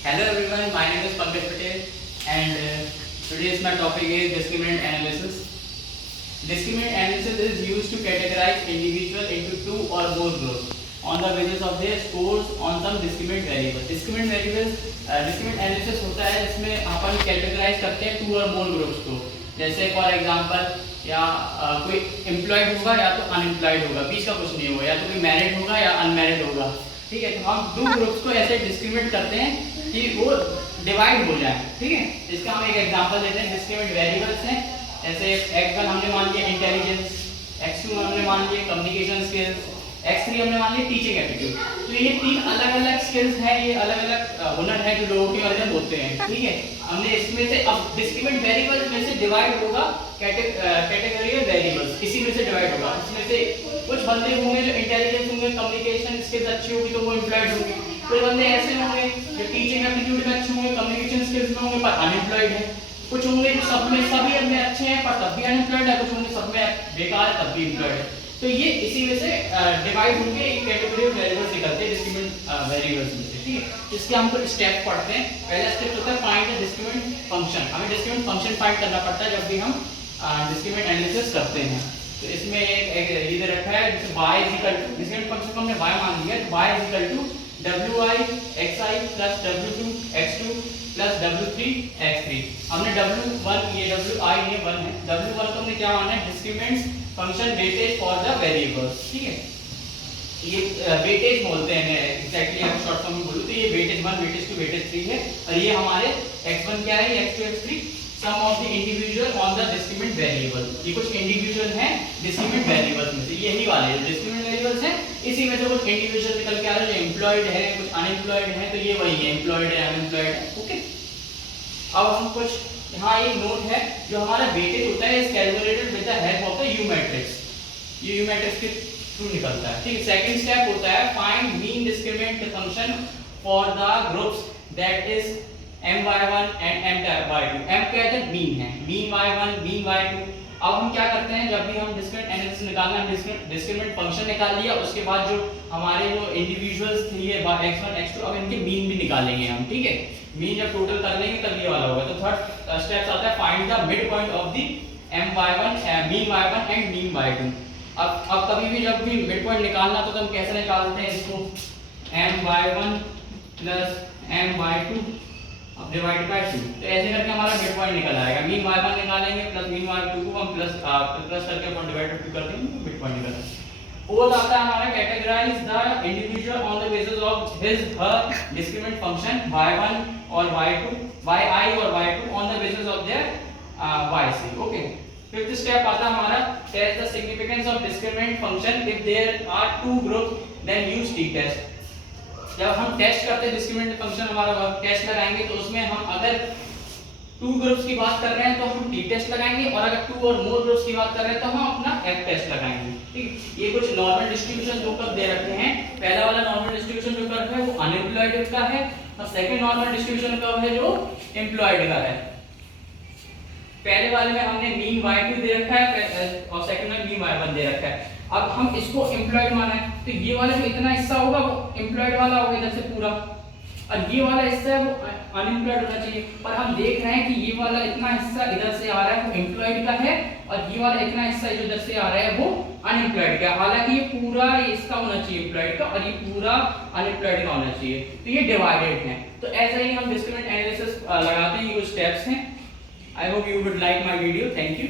Hello everyone, my name is Pankaj Patel and today's my topic is discriminant analysis. Discriminant analysis is used to categorize individual into two or more groups on the basis of their scores on some discriminant variables. Discriminant analysis होता है जिसमें अपन categorise करते हैं to और मोर groups को. जैसे for example या कोई एम्प्लॉयड होगा या तो अनएम्प्लॉयड होगा, बीच का कुछ नहीं होगा, या तो कोई मैरिड होगा या अनमैरिड होगा. ठीक है, तो हम दो ग्रुप्स को ऐसे डिस्क्रिमिनेट करते हैं कि वो डिवाइड हो जाए. ठीक है, इसका हम एक एग्जांपल देते हैं. डिस्क्रिमिनेट वेरिएबल्स हैं, जैसे x1 हमने मान लिया इंटेलिजेंस, x2 हमने मान लिया कम्युनिकेशन स्किल्स, x3 हमने मान लिया टीचिंग एप्टीट्यूड. तो ये तीन अलग अलग स्किल्स हैं, ये अलग अलग हुनर है जो लोगों के अंदर होते हैं. ठीक है, हमने इसमें से अब डिस्क्रिमिनेट वेरिएबल्स में से डिवाइड होगा कैटेगरियल वेरिएबल्स, इसी में से डिवाइड होगा. इसमें से कुछ बंदे होंगे जो इंटेलिजेंस होंगे, कम्युनिकेशन स्किल्स अच्छी होगी तो वो एम्प्लॉयड होंगे. कुछ बंदे ऐसे होंगे जो टीचिंग एप्टीट्यूड में अच्छे होंगे, कम्युनिकेशन स्किल्स में होंगे पर अनएम्प्लॉयड है. कुछ होंगे जो सब में सभी में अच्छे हैं पर तब भी अनएम्प्लॉयड है. कुछ होंगे सब में बेकार है तब भी एम्प्लॉयड है. तो ये इसी में से डिवाइड होंगे एक कैटेगरी ऑफ वेरिएबल्स निकलते हैं डिस्क्रिमिनेंट वेरिएबल्स में से. ठीक है, इसके हम कुछ स्टेप पढ़ते हैं. पहला स्टेप होता है फाइंड द डिस्क्रिमिनेंट फंक्शन. हमें डिस्क्रिमिनेंट फंक्शन फाइंड करना पड़ता है जब भी हम डिस्क्रिमिनेंट एनालिसिस करते हैं. तो इसमें एक इधर रखा है जैसे y is equal to, discriminant function को हमने y मान लिया, तो y is equal to wi xi plus w2 x2 plus w3 x3. हमने w1 ये wi ये 1 है, w1 को हमने क्या माना है discriminant function weightage for the variables. ठीक है, ये वेटेज बोलते हैं एग्जैक्टली, आप शॉर्ट फॉर्म में बोलूं तो ये वेटेज 1 वेटेज 2 वेटेज 3 है. और ये हमारे x1 क्या है, x2 x3 sum of the individual on the discriminant variable. ये कुछ इंडिविजुअल हैं डिस्क्रिमिनेंट वेरिएबल्स में से, यही वाले डिस्क्रिमिनेंट वेरिएबल्स हैं. इसी में से कुछ इंडिविजुअल निकल के आ रहे हैं जो एम्प्लॉयड है, कुछ अनएम्प्लॉयड है, तो ये वही है एम्प्लॉयड है अनएम्प्लॉयड है. ओके, अब हम कुछ यहाँ एक नोट है जो हमारा वेटेज होता है is calculated with the help of the you matrix. ये यू मैट्रिक्स के थ्रू निकलता है. ठीक है, सेकंड स्टेप होता है find mean discriminant function for the groups that is my1 and my2. m क्या है, मीन है, मीन y1 मीन y2. अब हम क्या करते हैं, जब भी हम डिस्क्रिमिनेंट एनालिसिस निकालना है, डिस्क्रिमिनेंट फंक्शन निकाल लिया, उसके बाद जो हमारे जो इंडिविजुअल्स थे ये x1 x2, अब इनके मीन भी निकालेंगे हम. ठीक है, मीन जब टोटल कर लेंगे तब ये वाला होगा. तो थर्ड स्टेप आता है find the mid point of the my1 mean y1 and mean y2. अब कभी भी जब भी मिड पॉइंट निकालना तो हम कैसे निकालते हैं इसको, my1 प्लस my2 अब डिवाइड बाय 2. तो ऐसे करके हमारा मिड पॉइंट निकल आएगा. मीन y1 निकालेंगे प्लस मीन y2 को हम प्लस करके अपन डिवाइड बाय 2 कर देंगे, मिड पॉइंट निकल आएगा. फोर्थ आता है हमारा categorize the individual on the basis of his her discriminant function y1 और y2 yi और y2 on the basis of their yc. Okay, fifth step आता है हमारा test the significance of discriminant function if there are two groups then use t test. जब हम test करते हैं discriminant function हमारा टेस्ट लगाएंगे तो उसमें हम अगर टू ग्रुप्स की बात कर रहे हैं तो हम टी टेस्ट लगाएंगे, और अगर टू और मोर ग्रुप्स की बात कर रहे हैं तो हम अपना एफ टेस्ट लगाएंगे. ठीक, ये कुछ नॉर्मल डिस्ट्रीब्यूशन जो कर दे रखे हैं. पहला वाला नॉर्मल डिस्ट्रीब्यूशन जो कर रखा है वो अनएम्प्लॉयड का है, और सेकंड नॉर्मल डिस्ट्रीब्यूशन कब है जो एम्प्लॉयड का है. पहले वाले में हमने मीन y2 दे रखा है और सेकंड में मीन y1 दे रखा है. अब हम इसको एम्प्लॉयड माना है तो ये वाला जो इतना हिस्सा होगा वो एम्प्लॉयड वाला होगा इधर से पूरा, और ये वाला हिस्सा है वो अनएम्प्लॉयड होना चाहिए. पर हम देख रहे हैं कि ये वाला इतना हिस्सा इधर से आ रहा है वो एम्प्लॉयड का है, और ये वाला इतना हिस्सा जो इधर से आ रहा है वो अनएम्प्लॉयड का. हालांकि ये पूरा इसका होना चाहिए एम्प्लॉयड का और ये पूरा अनएम्प्लॉयड का होना चाहिए, तो ये डिवाइडेड है. तो ऐसा ही हम डिस्क्रिमिनेंट एनालिसिस लगाते हैं. ये कुछ स्टेप्स हैं. I hope you would like my video. Thank you.